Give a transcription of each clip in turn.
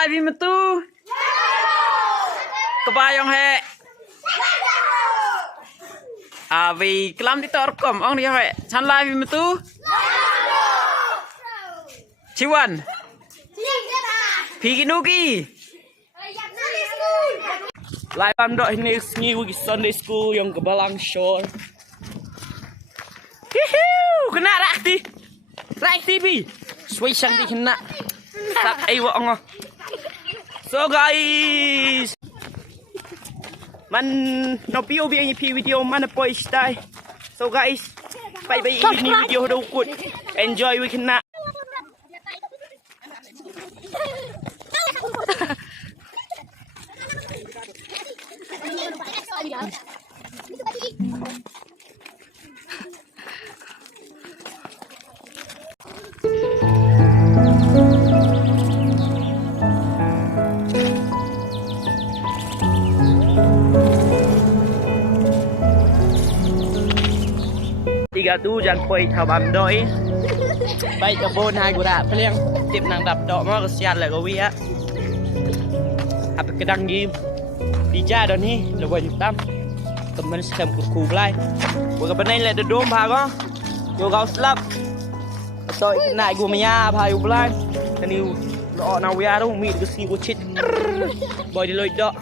live im tu. Kebayang he. Vì kelam di tor kom ong dia he. Chan live im tu. Ciwan. Piginugi. Live am dok ini ngi Sunday school yang Kebalang Shore. Hihiu, kena rakti bi. Sway sang di kena. Tak ayo ngah. So guys, man no POV ini video mana poi stay. So guys, bye bye ini video dah ukut. Enjoy we kena. Tiga tu jangan pergi thawam doi. Baik kebun hai gura peliang tip nang dap dok mau kesian lah kau ya. Apa kedang game dija dah ni lepas hitam. Temen sem kuku belai. Gua kebenai le dom pha ko. Gua kau slap. So nak gua menya pha yu belai. Kani lo na wia tu mi ke si gua chit. Boy di loi dok.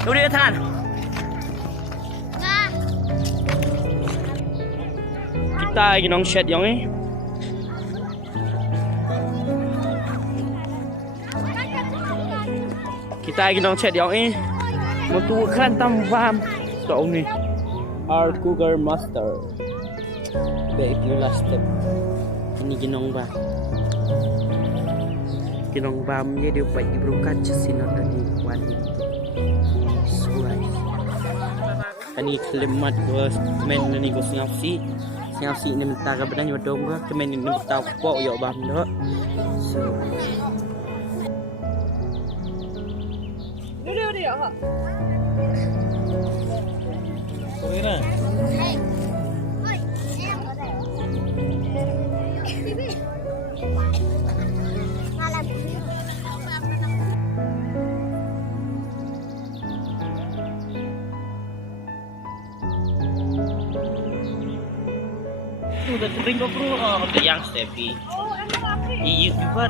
Tu dia than. Kita lagi nong chat yang ni. Kita lagi nong chat yang ni. Mutu kan tambam. So ni. Our Cougar Master. Baik last step. Ini ginong ba. Ginong ba dia dia buat ibrukan cesinat tadi wani. Suai. Ani kelemat bos men ni gos ngapsi. Ngapsi ni mentah ke benanya dong ke kemen ni mentah pok yo bam dak. So. Dia ha. Oi na. Oi, em ở đây. Udah sering kok bro, yang Steffi. Oh, emang YouTuber.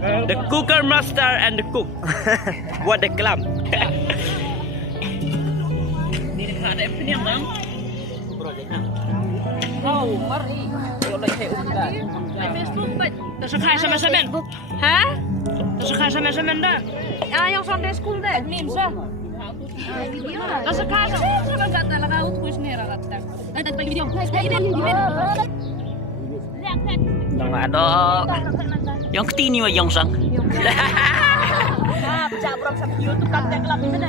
The Cougar Master and the cook. Buat the kelam. Ni ada apa ni bang? Bro deh. Oh, mari. Yo lagi he unda. Facebook baik. Tersekai sama semen. Hah? Tersekai sama semen dah. Ah, yang Sunday school deh. Nim sah. Tersekai sama kata lah kau tulis ni kata. Ada video. Yang ada yang ketini mah yang sang. Ah, pecah berapa sampai YouTube kan tak kelak mana.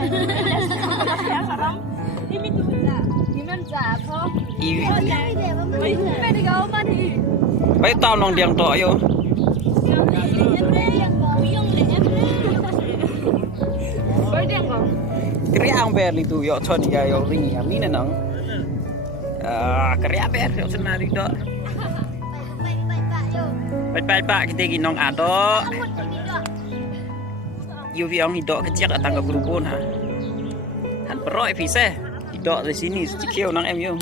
Ini tu pecah. Gimana apa? Ini kau mana? Baik tahu nong diang tu ayo. Kriang ber itu yo con ya yo ring ya ni nang. Kriang ber yo senari dok. Baik pak kita gini nong adok. Yu biang hidok kecil datang ke gerubun ha. Han peroi pisah. Hidok di sini cikil nang em yo.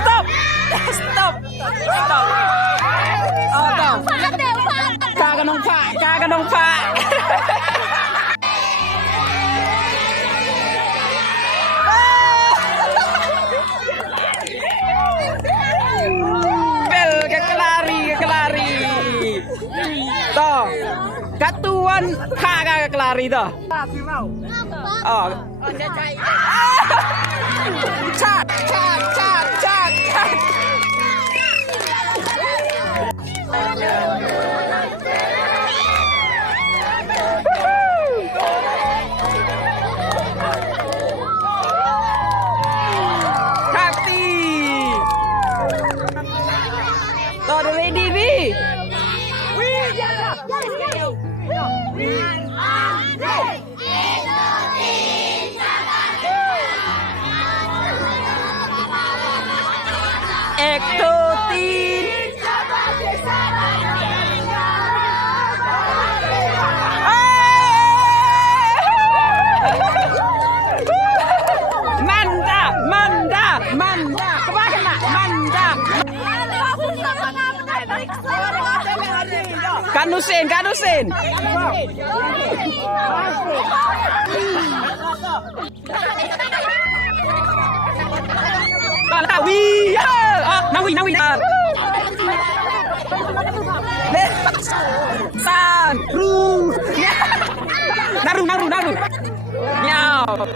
Stop! Stop! Oh, no. Kaka nung pa. kan kagak kelari tuh. Oh, cak, cak, cak, cak, cak. Sakti. Tuh, ready, Bi. Ektotin. Manda, manda, manda. Kemarin nak manda. Kanusin, kanusin. Nawi, nawi, nawi. San, ru, naru, naru, naru. Nyau.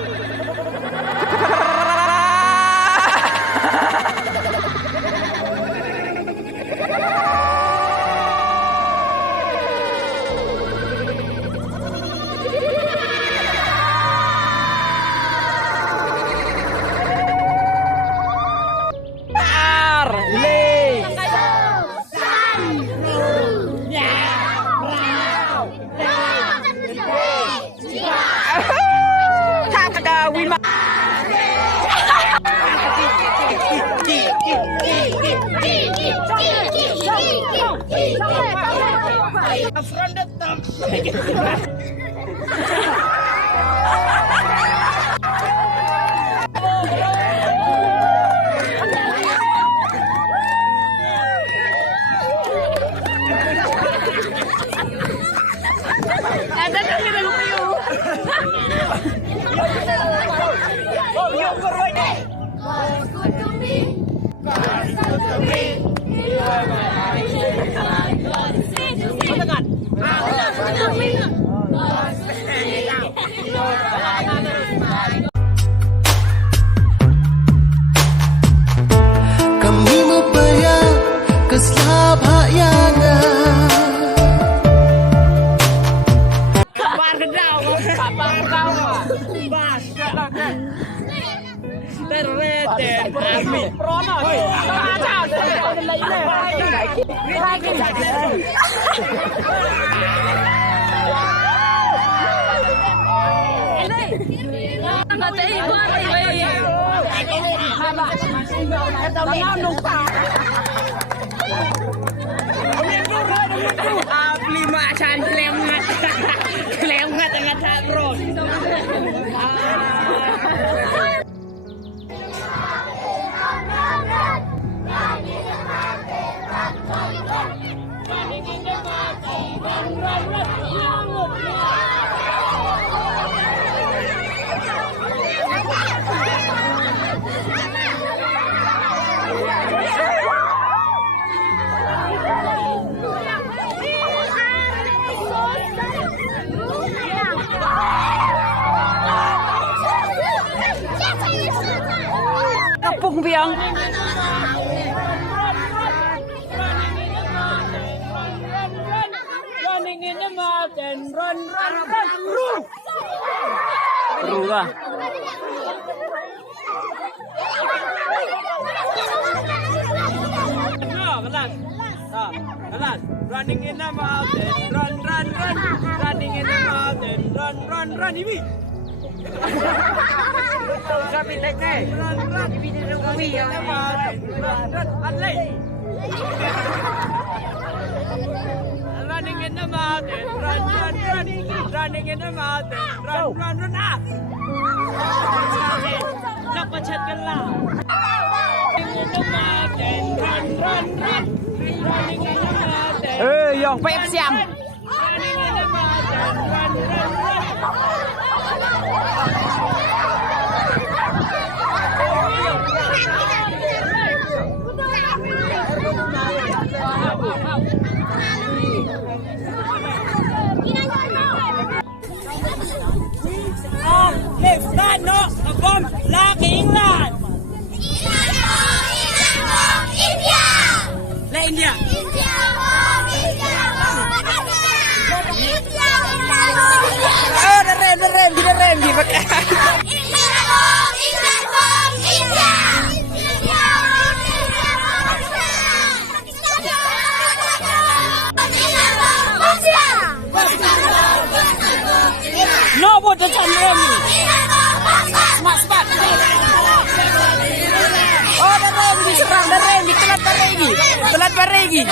Kami mempaya keselaphayannya. Abli macan klemet, klemet tengah terus. Kapung biang. Running in the mountain, run, run, run, run. Run. Running in the mountain, run, run, run. Running in the mountain, run, run, run. Ini. Kami tanya. Run, run. Ini dia kami ya. Run, run, alai. Running in the mountain, run, run, run. Running in the mountain, run, run, run. Ah. Nak macet kelah. Running in the mountain, run, run, run. Running in the mountain. Yong, pep siam. Running in the mountain, run, run, run. em gì vậy no buat macam em ni smart smart oh darah ni serang darah ni telat baregi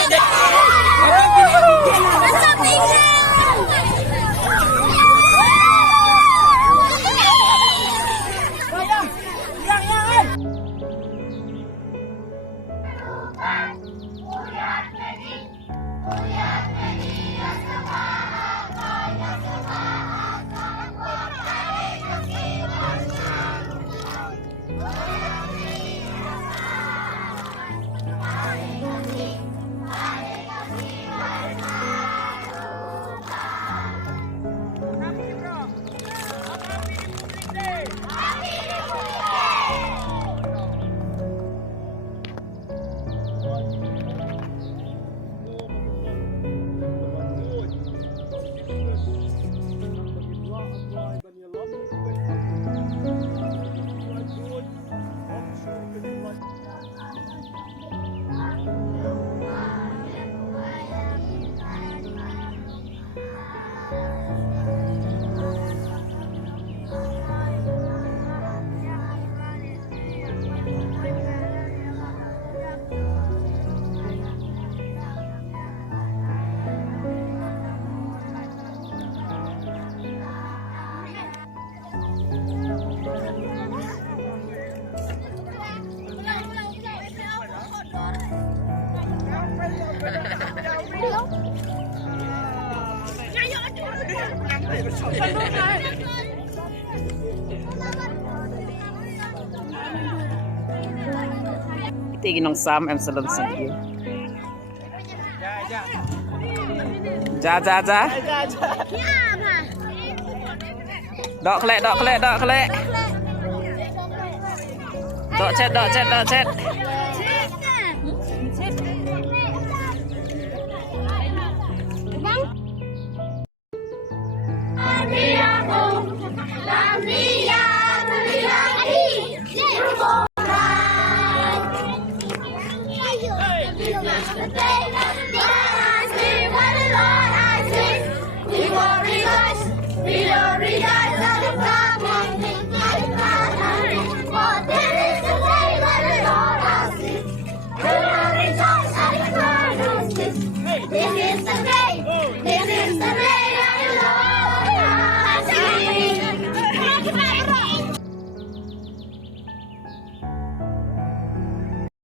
Tingin ng Sam em salon sa iyo. Ja. Đọ khệ. Đọ chết. This is the day.